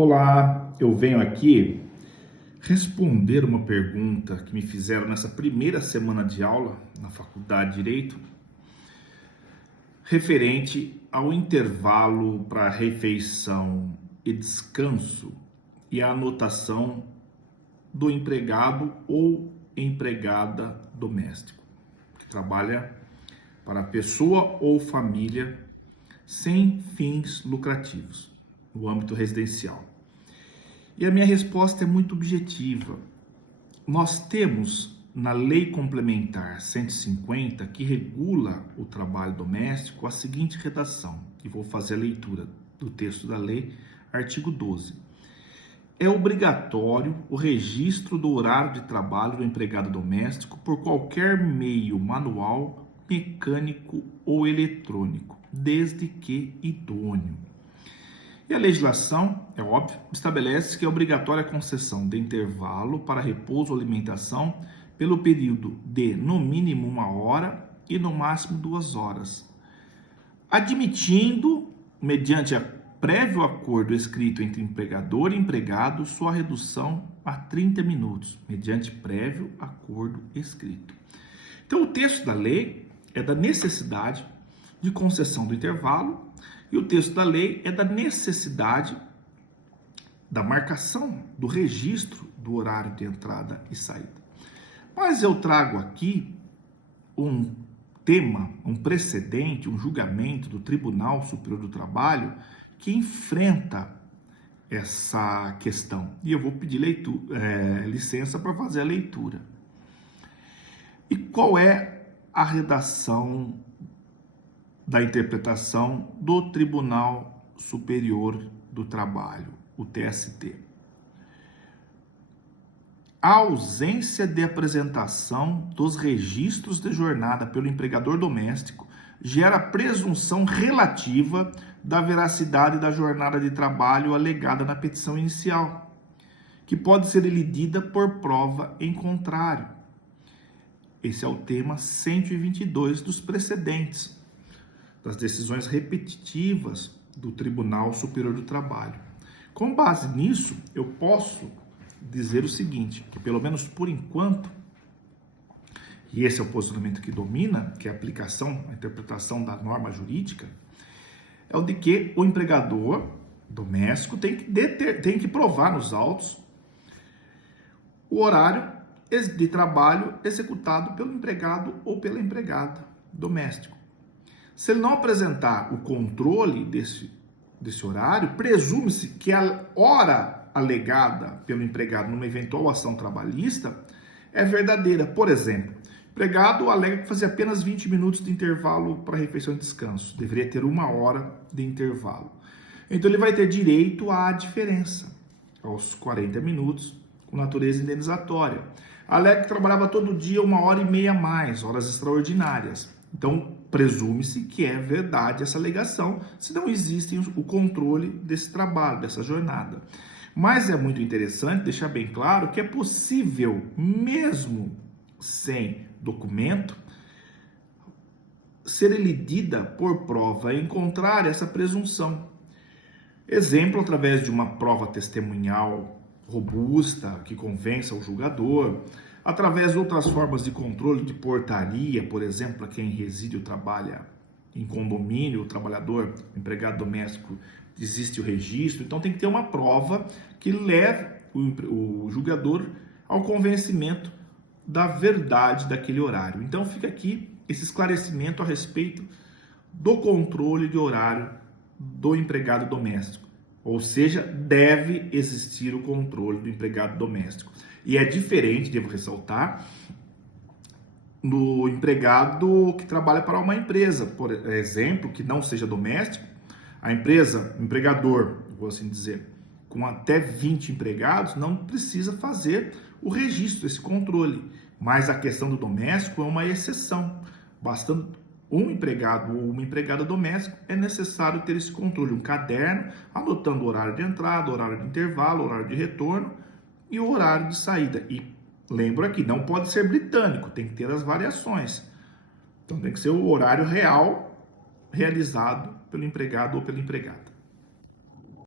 Olá, eu venho aqui responder uma pergunta que me fizeram nessa primeira semana de aula na Faculdade de Direito, referente ao intervalo para refeição e descanso e a anotação do empregado ou empregada doméstico, que trabalha para pessoa ou família sem fins lucrativos no âmbito residencial. E a minha resposta é muito objetiva. Nós temos na Lei Complementar 150, que regula o trabalho doméstico, a seguinte redação, e vou fazer a leitura do texto da lei, artigo 12. É obrigatório o registro do horário de trabalho do empregado doméstico por qualquer meio manual, mecânico ou eletrônico, desde que idôneo. E a legislação, é óbvio, estabelece que é obrigatória a concessão de intervalo para repouso ou alimentação pelo período de, no mínimo, 1 hora e, no máximo, 2 horas. Admitindo, mediante a prévio acordo escrito entre empregador e empregado, sua redução a 30 minutos, mediante prévio acordo escrito. Então, o texto da lei é da necessidade de concessão do intervalo, e o texto da lei é da necessidade da marcação, do registro do horário de entrada e saída. Mas eu trago aqui um tema, um precedente, um julgamento do Tribunal Superior do Trabalho que enfrenta essa questão. E eu vou pedir licença para fazer a leitura. E qual é a redação da interpretação do Tribunal Superior do Trabalho, o TST? A ausência de apresentação dos registros de jornada pelo empregador doméstico gera presunção relativa da veracidade da jornada de trabalho alegada na petição inicial, que pode ser elidida por prova em contrário. Esse é o tema 122 dos precedentes, das decisões repetitivas do Tribunal Superior do Trabalho. Com base nisso, eu posso dizer o seguinte, que pelo menos por enquanto, e esse é o posicionamento que domina, que é a aplicação, a interpretação da norma jurídica, é o de que o empregador doméstico tem que provar nos autos o horário de trabalho executado pelo empregado ou pela empregada doméstico. Se ele não apresentar o controle desse horário, presume-se que a hora alegada pelo empregado numa eventual ação trabalhista é verdadeira. Por exemplo, o empregado alega que fazia apenas 20 minutos de intervalo para refeição e descanso. Deveria ter 1 hora de intervalo. Então ele vai ter direito à diferença, aos 40 minutos, com natureza indenizatória. Alega que trabalhava todo dia 1h30 a mais, horas extraordinárias. Então, presume-se que é verdade essa alegação, se não existe o controle desse trabalho, dessa jornada. Mas é muito interessante deixar bem claro que é possível, mesmo sem documento, ser elidida por prova em contrário essa presunção. Exemplo, através de uma prova testemunhal robusta, que convença o julgador, através de outras formas de controle de portaria, por exemplo, para quem reside ou trabalha em condomínio, o trabalhador, o empregado doméstico, existe o registro, então tem que ter uma prova que leve o julgador ao convencimento da verdade daquele horário. Então fica aqui esse esclarecimento a respeito do controle de horário do empregado doméstico, ou seja, deve existir o controle do empregado doméstico. E é diferente, devo ressaltar, no empregado que trabalha para uma empresa, por exemplo, que não seja doméstico, a empresa, o empregador, vou assim dizer, com até 20 empregados, não precisa fazer o registro, esse controle. Mas a questão do doméstico é uma exceção. Bastando um empregado ou uma empregada doméstica, é necessário ter esse controle, um caderno, anotando o horário de entrada, horário de intervalo, horário de retorno e o horário de saída. E lembro aqui, não pode ser britânico, tem que ter as variações. Então tem que ser o horário real realizado pelo empregado ou pela empregada.